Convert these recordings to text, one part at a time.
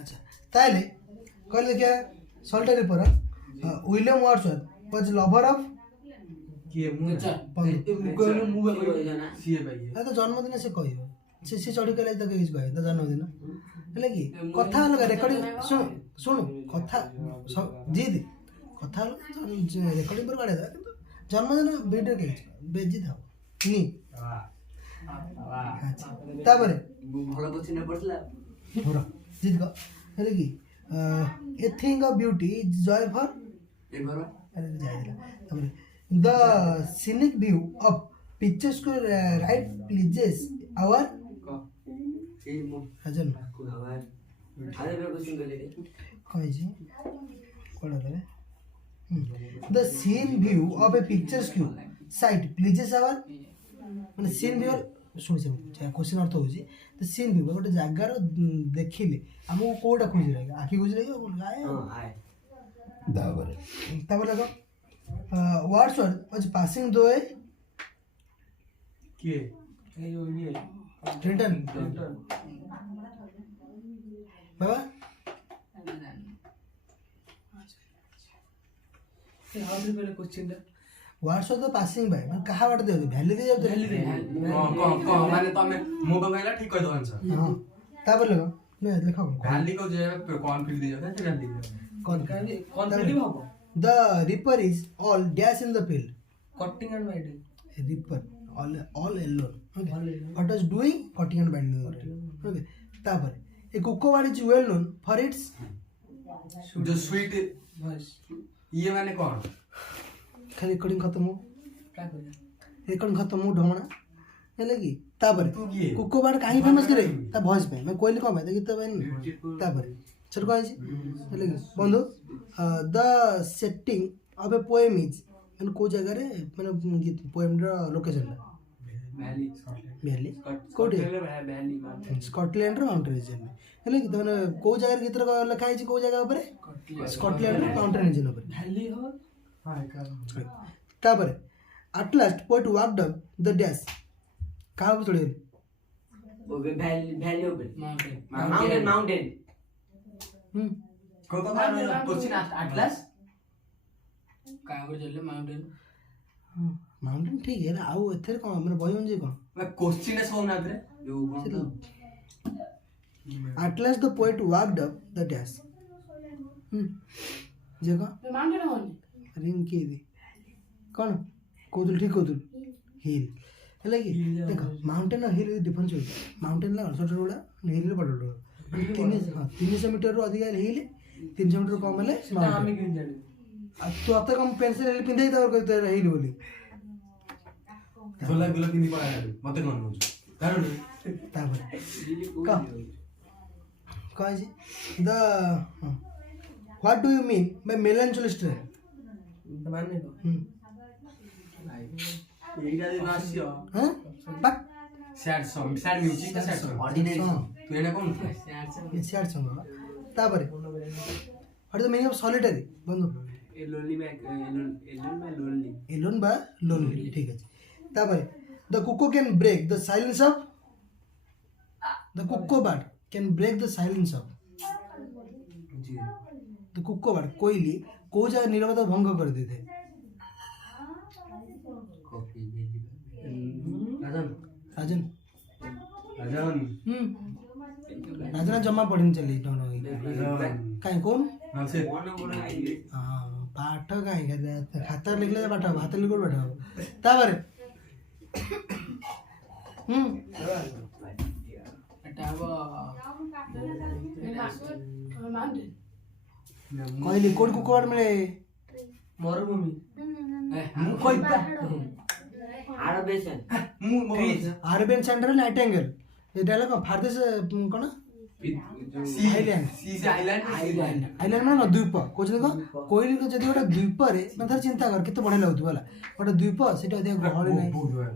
अच्छा ताले कहले क्या सॉल्टरी पर William Wordsworth was lover of किए मु कहले मु सीए भाई तो जन्मदिन से कहियो से चढ़ी कहले तो किछ कहे तो जन्मदिन हेले कि कथा अलग रेकर्डिंग सुन सुन कथा जीद कथा रेकर्डिंग पर काढे किंतु जन्मदिन वीडियो के बेजी थाओ नी अच्छा तापर ଭଲ କୋଚିଂ ପଡିଥିଲା होरा जीत का हेले कि a thing of beauty is joy for ଏ ଘର the scenic view of pictures को राइट प्लीजेस आवर ଏ ମୁଁ हजन ଆୱାର ଆରେ କୋଚିଂ କଲେ कहे जी कोड करे the scene view of a pictures को साइट प्लीजेस आवर माने सीन व्यू सुन से क्वेश्चन अर्थ हो जी द सीन व्यू गोटे जगार देखिले हमको कोडा खोजी रहेगा आखि खोजी रहेगा गाय आए तापर देखो Wordsworth was passing the way किए ए जो ये रिटर्न बाबा ए हाउ रे पहले क्वेश्चन दा वर्ड्सवर्थ पासिंग बाय माने कहा बाटे दे वैल्यू दे जाउ को माने तमे मो बगैला ठीक कह दवन सर हां तापर देखो मैं लिखा वैल्यू को जे कौन फिल दिया था ते वैल्यू कौन फिल भाबो The reaper is all dash in the field. Cutting and binding A reaper all alone. Okay. What was doing? Cutting and binding. Okay. तापर a cuckoo is well known for its जो sweet voice ये माने कौन खाली recording खत्म हो क्या कर recording खत्म हो ढोमना हेले कि तापर तू किए कुको बार काहे फेमस करे ता वॉइस पे मैं कोइल कम है गीत पे तापर चल कह जी हेले कि बंधु the setting of a poem is माने को जगह रे माने गीत पोएम रो लोकेशन वैली वैली कोडे वैली माने स्कॉटलैंड रो माउंटेन रीजन में हेले कि तने को जगह गीत रो लिखा है को जगह ऊपर स्कॉटलैंड रो माउंटेन रीजन ऊपर वैली हो हां तापर at last poet walked up the dash कहां पर चढ़े okay valley okay mountain mountain को तो क्वेश्चन एटलस कहां पर चले माउंटेन माउंटेन ठीक है ना आउ एथरे कोन माने बयन जे कोन मैं क्वेश्चन है सब ना रे जो at last the poet walked up the dash जे को माउंटेन होने रिंग के दे कोन कोदुल ठीक कोदुल हिल हेले कि देखो माउंटेन और हिल डिफरेंस हो माउंटेन ला छोटा छोटा हिल रे बड़ बड़ 300 मीटर रो अधिक हिल 300 मीटर कम हेले हमें क्यों जाने तू अत कम पेंसिल हिल पिंधै त और हिल बोली बोला बोला किनी पड़ा है मते कोन नो कारण तापर कह जी the what do you mean by melancholist माने को एटा दिन आसियो हां but sad song sad music का सैड सॉन्ग ऑर्डिनरी तू एना कोन सैड सॉन्ग तापर what the meaning of solitary बंधु ए लोनली में लोनली एलोन बा लोनली ठीक है तापर the cuckoo can break the silence of the cuckoo bird can break the silence of जी द कुको बर्ड कोयली को जा नीरवता भंग कर देते कॉफी राजन राजन राजन राजन जमा पढ़ने चले दोनों काहे कौन ना से हां पाठ काहे खाता लिखले पाठ हाथ लिखो पाठ तापर कहली कोड को कोड मिले मरुभूमि मु कोइ आरबेशन आरबन सेंटर नाइटेंगल एटा लगा फारदेस कोन आइलैंड सी आइलैंड आइलैंड माने द्वीप कोचन को कोइल को जदी ओटा द्वीप रे मैं थर चिंता कर केते बढ़िया लागु वाला ओटा द्वीप सेटा दे गहळे नै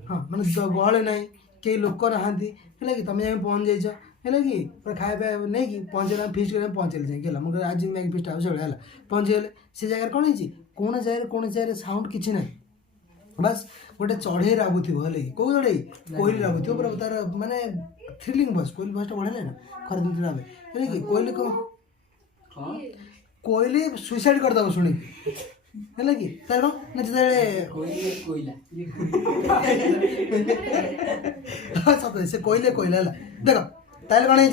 हां माने गहळे नै के लोक नहांती हेला कि तमे जाय पहुंच जाइछ हेला कि पर खाए पे नै कि पहुंचला फिस्ट करे पहुंचल जाय गेला मगर आज मैं फिस्ट आउ चले हला पहुंच गेले से जगह कोन हिची कोन जाय साउंड किछि नै बस गोटे चढ़े रागुथिबो हेले को जोडे कोइल रागुथिबो पर तार माने थ्रिलिंग बस कोइल बसटा बढ़ले ना खर दिन राबे हेले कि कोइल को कोइली सुइसाइड करदब शुणी है कि तार कौन ना जिते कोयला सत से कोइले कोइला है देख ताले कौन है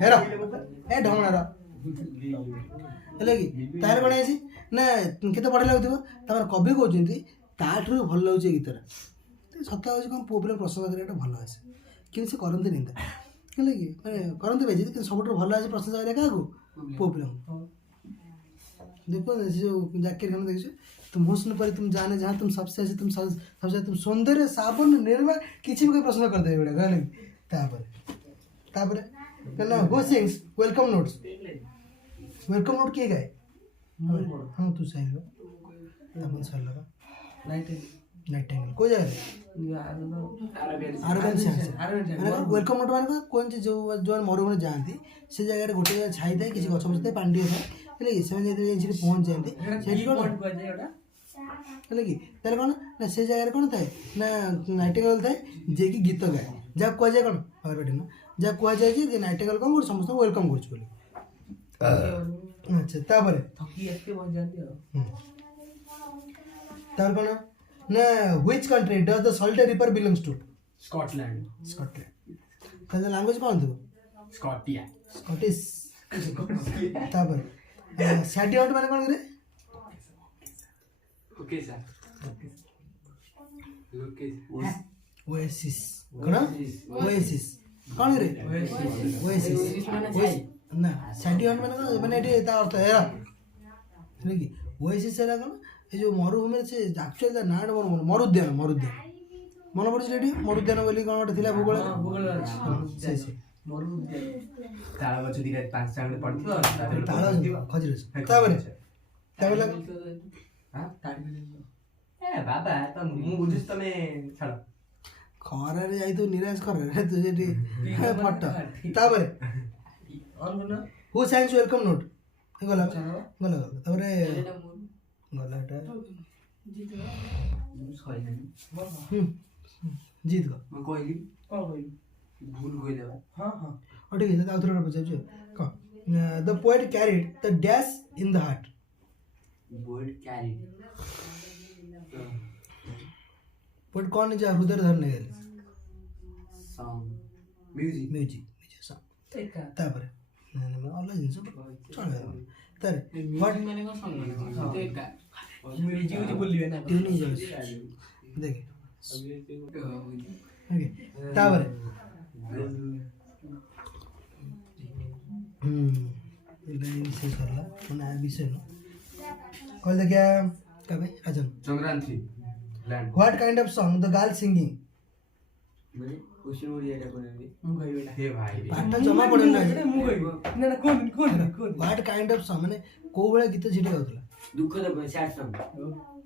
हेर ए ढंगणार है कि तार कौन है ना केते बढ़िया लगुव तार कवि कहते ताठू भल लगे गीतटा सत हूँ कौन पुओ पिला प्रशंसा करा भल आसे कि से करते निंदा है कि करते बेजी कि सब भल आसे प्रशंसा करा क्या पुओ पिला देखो जो जाकिर खान देखिए तुम हुस्न पर तुम जाने जहाँ तुम सबसे अच्छे तुम सौंदर्य साबुन निर्मा किसी भी कोई प्रश्न कर दे बेटा कहले तापर कहना हु सिंग्स वेलकम नोट किए गए हाँ तू सही लो अपन सही लगा नाइट एंगल कोई जगह आरगन से वेलकम नोट माने कौन जो जो मरुभूमि जाती से जगह गोटे जगह छाई था किसी गछ बछ पानी था से पहुँच जाती है कि तेल कौन ना से जगह कौन थाए ना नाइटेंगल थाए जे कि गीत गाए जहाँ कह जाए कौन बेटे ना जहाँ कह जाए कि नाइटेंगल कौन कर समस्त वेलकम कर अच्छा तापर तार कौन ना which country does the salt river belongs to Scotland कहते लैंग्वेज कौन थी स्कॉटिश तापर सैटी आउट माने कौन करे ओके सर ओएसिस कौन ओएसिस कौन करे ओएसिस ना सैटी आउट माने माने एटी ता अर्थ है है कि ओएसिस है कौन ये जो मरुभूमि से एक्चुअली ता नाड मरुद्यान मन पड़े एटी मरुद्यान बोली कौन गोटे थिला भूगोल से ताल गछ दिटा पांच चांगले पड़थियो ताल खजर ताबरे ताबला हां ए बाबा त मु बुझिस तमे छाड़ खरा रे जाई तो निराश कर रे तू जेटी फट ताबरे हु साइंस वेलकम नोट गला गला ताबरे गलाटा जीत गो म कहली भूल गइले बा हां ठीक है आउथर पचाछु क the poet carried the dash in the heart poet कौन जा हृदय धरने गेले सॉन्ग म्यूजिक सॉन्ग तापर अलग जिनिस चल तारे व्हाट माने को संग एका म्यूजिक बोलिबे ना ट्यूनिंग जाउ देख ओके तापर विषय सरला मैंने विषय नो कल देखिए क्या भाई Rajan Sankranti land what kind of song the girl singing माने क्वेश्चन ओडिया टा कोने मु गई बेटा हे भाई पाठा जमा पड़े ना मु गई ना कौन व्हाट काइंड ऑफ सॉन्ग माने को बेला गीत झिटे गाउतला दुख द सैड सॉन्ग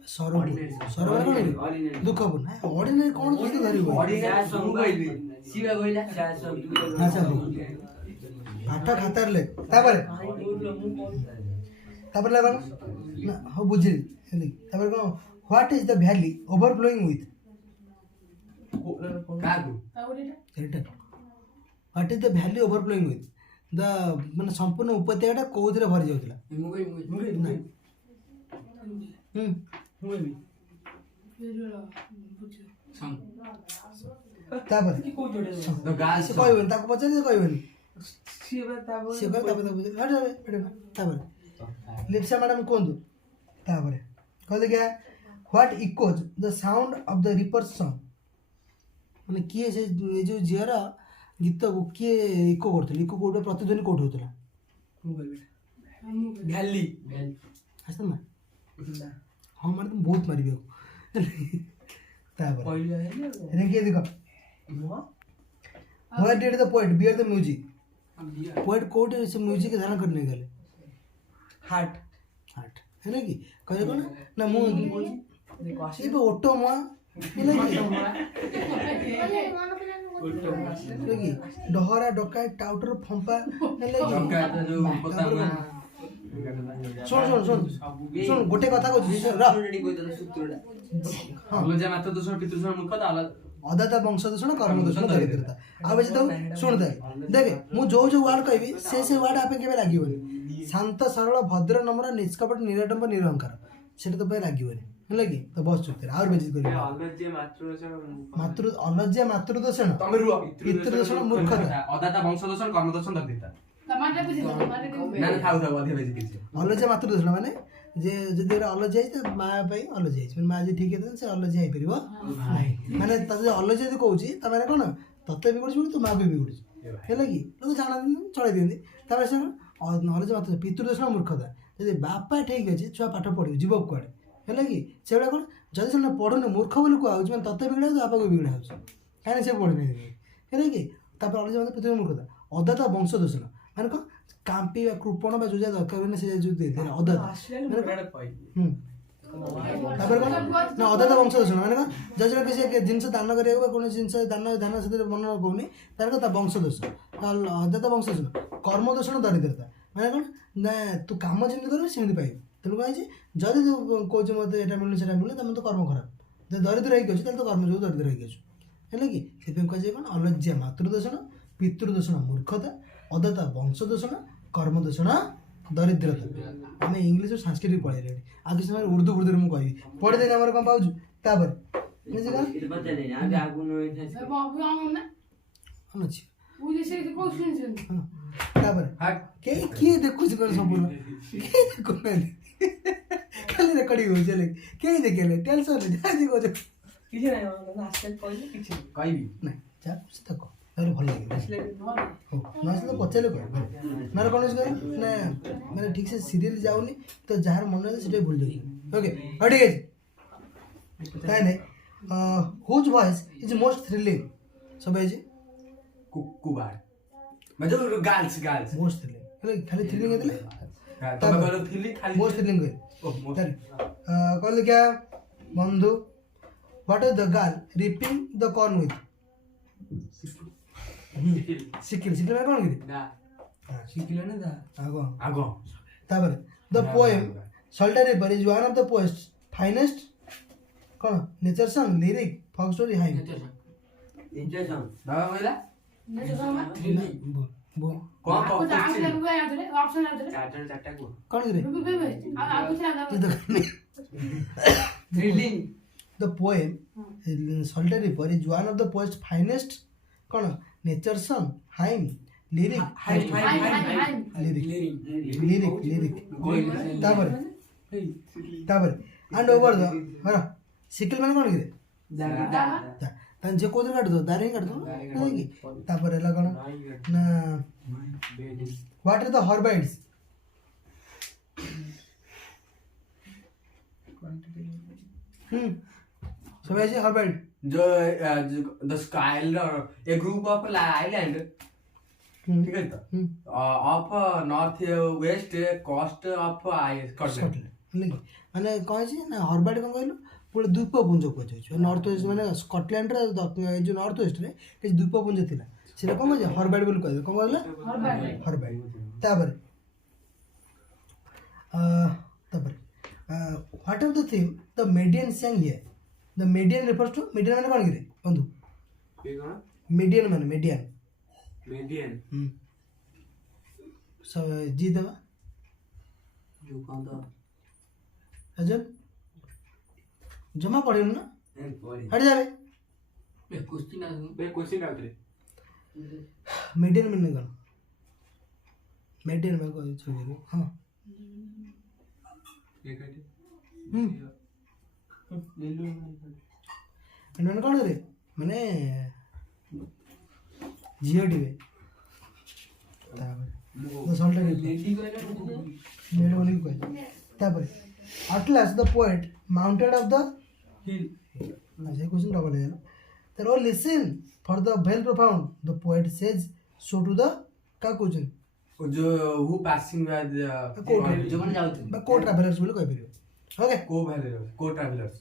सरवर कौन दुख बन ऑर्डिनरी कौन किसी धरी सैड सॉन्ग गइली शिवा गइला सैड सॉन्ग अच्छा पाठा खातर ले तापर लगा ना हो बुझी हेली तापर को what is the valley overflowing with कागु return what is the valley overflowing with the माने संपूर्ण उपत्यकाटा कोउथरे भरि जाउतला मुगई तापर द गार्ल से कहबन ताको पचारि कहबन शिवा ताबो से कर तापर हटे तापर लिप्सा मैडम कोन तापर कहले क्या what echoes the sound of the ripper song माने किए से ये जो जियारा गीत को किए इको करथले इको कोड प्रतिध्वनि कोड होतला भैली हसन ना हां मार तुम बहुत मारी बेको तापर पहिले है रेंगे देखो what did the poet bear the music poet code से म्यूजिक के धारण करने गले हार्ट हार्ट है ना कि कहे कोन ना मु ये पे ऑटो मा है ना कि डहरा डकाय टाउटर फंपा है ना डका जो पता सुन गोटे कथा को सुन रा ऑलरेडी कोइ त सूत्रडा हां लजा मात्र दोसर पितृ मुख त आला ଅଦାତା ବଂଶ ଦୂଷଣ କର୍ମ ଦୂଷଣ ଦରିଦ୍ରତା। ଆଉ ବେଶୀ ତାକୁ ଶୁଣ ଦେଖେ ମୁଁ ଯୋଉ ୱାର୍ଡ କହିବି ସେ ୱାର୍ଡ ଆପେ କେବେ ଲାଗିବନି। ଶାନ୍ତ ସରଳ ଭଦ୍ର ନମ୍ର ନିଷ୍କପଟ ନିରାଡମ୍ବ ନିରହଙ୍କାର ସେଟା ତ ପାଇଁ ଲାଗିବନି ହେଲା କି ତ ବସ ଚୁପ୍ତରେ ଆଉ ବେଶୀ କରିବି ଅଲଜ୍ୟା ମାତୃ ଦୂଷଣ ତମେ ରୁହ ପିତୃ ଦୂଷଣ ମୂର୍ଖତା ଅଦାତା ବଂଶ ଦୂଷଣ କର୍ମ ଦୂଷଣ ଦରିଦ୍ରତା ନା ଥାଉ ଥାଉ ଅଧିକ ବେଶୀ କିଛି ଅଲଜ୍ୟା ମାତୃ ଦୂଷଣ ମାନେ ଯେ ଯଦି ଗୋଟେ ଅଲଜ୍ୟା ହେଇଛି ତା ମା ପାଇଁ ଅଲଜ୍ୟା ହେଇଛି ମାନେ ମା ଯଦି ଠିକ ହେଇଥାଏ ସେ ଅଲଜ୍ୟା ହେଇପାରିବ ନାହିଁ। ମାନେ ତତେ ଅଲଜ୍ୟା ଯଦି କହୁଛି ତା ମାନେ କଣ ତତେ ବିଗୁଡୁଛି ବୋଲି ତୋ ମାକୁ ବି ବିଗୁଡୁଛି ହେଲା କି ଲୋକ ଜାଣନ୍ତି ଚଳେଇ ଦିଅନ୍ତି। ତାପରେ ସେ ଅଲଜ୍ୟା ମାତୃ ପିତୃ ଦୂଷଣ ମୂର୍ଖତା ଯଦି ବାପା ଠିକ ଅଛି ଛୁଆ ପାଠ ପଢିବ ଯିବ କୁଆଡେ ହେଲା କି ସେଗୁଡା କଣ ଯଦି ସେମାନେ ପଢୁନି ମୂର୍ଖ ବୋଲି କୁହାହଉଛି ମାନେ ତତେ ବିଗିଡ଼ା ହଉଛି ବାପାକୁ ବିଗିଡ଼ା ହଉଛି କାହିଁକି ସେ ପଢିନି ହେଲା କି। ତାପରେ ଅଲଜ୍ୟା ମାତୃ ପିତୃ ମୂର୍ଖତା ଅଦାତା ବଂଶ ଦୂଷଣ ମାନେ କଣ କାମ୍ପି ବା କୃପଣ ବା ଯୋଉ ଯାହା ଦରକାର ହୁଏନି ସେ ଯୋଉ ଦେଇଥିଲେ ଅଦାତା ତାପରେ କଣ ନା ଅଦାତା ବଂଶ ଦୂଷଣ ମାନେ କଣ ଯଦି ଜଣେ କିଛି ଜିନିଷ ଦାନ କରିବାକୁ ବା କୌଣସି ଜିନିଷ ଦାନ ସେଥିରେ ମନ କହୁନି ତାର ତା ବଂଶ ଦୋଷ ଅଦାତା ବଂଶ ଦୂଷଣ କର୍ମ ଦୂଷଣ ଦରିଦ୍ରତା ମାନେ କଣ ନା ତୁ କାମ ଯେମିତି କରିବୁ ସେମିତି ପାଇବୁ। ତେଣୁ କଣ ହେଇଛି ଯଦି ତୁ କହୁଛୁ ମୋତେ ଏଇଟା ମିଳୁନି ସେଟା ମିଳୁନି ତମେ ତ କର୍ମ ଖରାପ ଯଦି ଦରିଦ୍ର ହେଇକି ଅଛୁ ତାହେଲେ ତ କର୍ମ ଯୋଗୁଁ ଦରିଦ୍ର ହେଇକି ଅଛୁ ହେଲା କି। ସେଥିପାଇଁ କୁହାଯାଏ କଣ ଅଲଜ୍ୟା ମାତୃ ଦୂଷଣ ପିତୃ ଦୂଷଣ ମୂର୍ଖତା ଅଦାତା ବଂଶ ଦୂଷଣ କର୍ମ ଦୂଷଣ ଦରିଦ୍ରତା। ଆମେ ଇଂଲିଶ ସାଂସ୍କୃତିକ ପଳେଇଲେଣି ଆଉ କିଛି ସମୟରେ ଉର୍ଦ୍ଦୁରେ ମୁଁ କହିବି ପଢିଦେନି ଆମର କଣ ପାଉଛୁ ତାପରେ ଅଛି ତାପରେ କିଏ ଦେଖୁଛି କଣ ସମ୍ପୂର୍ଣ୍ଣ କିଏ ଦେଖୁନାହାନ୍ତି ଖାଲି ରେକର୍ଡିଂ ହଉଛି ହେଲେ କେହି ଦେଖିଲେ ଟେନସନ୍ ଯାହା କହୁଛ କହିବି ନାଇଁ ଯାହା ସେ ତାକୁ ତାହେଲେ ଭଲ ଲାଗିବ ହଉ ନ ଆସିଲେ ତ ପଚାରିଲେ କହିବ ନହେଲେ କ'ଣ କହିବି ନା ମାନେ ଠିକ୍ ସେ ସିରିଏଲ୍ ଯାଉନି ତ ଯାହାର ମନେ ଅଛି ସେଟା ଭୁଲି ଯାଉଛି ଓକେ ହଉ ଠିକ୍ ଅଛି ତାହେଲେ whose voice is most thrilling ସବୁ ହେଇଛି କୁକୁବାଡ଼ ମାନେ ଯୋଉ ଗାର୍ଲସ ମୋଷ୍ଟ ଥ୍ରିଲିଂ ହେଲେ ଖାଲି ଥ୍ରିଲିଂ ହେଇଥିଲେ ତମେ କହିଲ ଥିଲି ଖାଲି ମୋଷ୍ଟ ଥ୍ରିଲିଂ କହିଲେ କହିଲେ क्या ବନ୍ଧୁ What is the girl reaping the corn with? Sickle sickle में कौन गिरी ଶିଖିଲେ ନା ତା आगो ଆଗ तापर the poem Salted River is one of the poet's finest कौन nature song lyric folk story hymn interest ବାବା କହିଲା वो କଣ ଚାରିଟା କୁହ कौन गिरे ये तो नहीं thrilling the poem Salted River is one of the poet's finest कौन nature song hymn lyric lyric तापर and over the हरा सिकिल मैंने कौन गिरे तान जे कोदर काट दो दारे काट दो नहीं की तापर एला कौन ना what are the herbicides सब ऐसे herbicide जो the Skye a group of island ठीक है तो of north west coast of Scotland ମାନେ କ'ଣ ହେଇଛି ନା ହର୍ବାଇଟ୍ କ'ଣ କହିଲୁ ପୁରା ଦ୍ୱୀପପୁଞ୍ଜ କୁହାଯାଉଛି ନର୍ଥ ୱେଷ୍ଟ ମାନେ ସ୍କଟଲ୍ୟାଣ୍ଡର ଏ ଯେଉଁ ନର୍ଥ ୱେଷ୍ଟରେ କିଛି ଦ୍ୱୀପପୁଞ୍ଜ ଥିଲା ସେଇଟା କ'ଣ କୁହାଯାଏ ହର୍ବାଇଟ୍ ବୋଲି କୁହାଯାଏ କ'ଣ କହିଲା ହର୍ବାଇଟ୍ ତାପରେ what of the theme the median song here the median refers to median ମାନେ କ'ଣ କିରେ ବନ୍ଧୁ ମିଡ଼ିଆନ୍ ମାନେ ମିଡ଼ିଆନ୍ ଜି ଦେବା राजन जमा पढ़ेनु ना हट जावे क्वेश्चन आउतरे मीडियन में नहीं मीडियन में कोई छोड़ दे हां मैंने कौन रे मैंने जियो टीवी तापर द सॉल्टेड लेडी वाली कोई तापर Atlas the poet mounted of the hill ऐसे क्वेश्चन डबल है ना तर all listen for the well profound the poet says so to the का क्वेश्चन जो हु पासिंग बाय द जो मन जाउत को ट्रैवलर्स बोले कह परियो ओके को ट्रैवलर्स